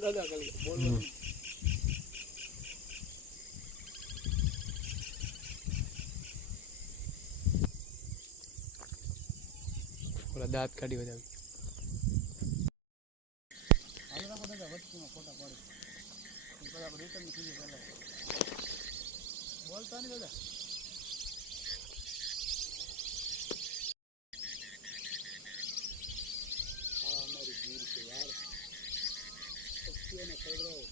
દાદા ખાલી બોલ ઓલા દાંત કાઢી બધા હાલ રાખો દાદા વચ્ચેમાં ફોટા પાડી પછી આપણે રિટર્ન થઈ જાય બોલતા નહીં દાદા હા અમારી ગીર છે યાર પક્ષીઓને ખવડાવો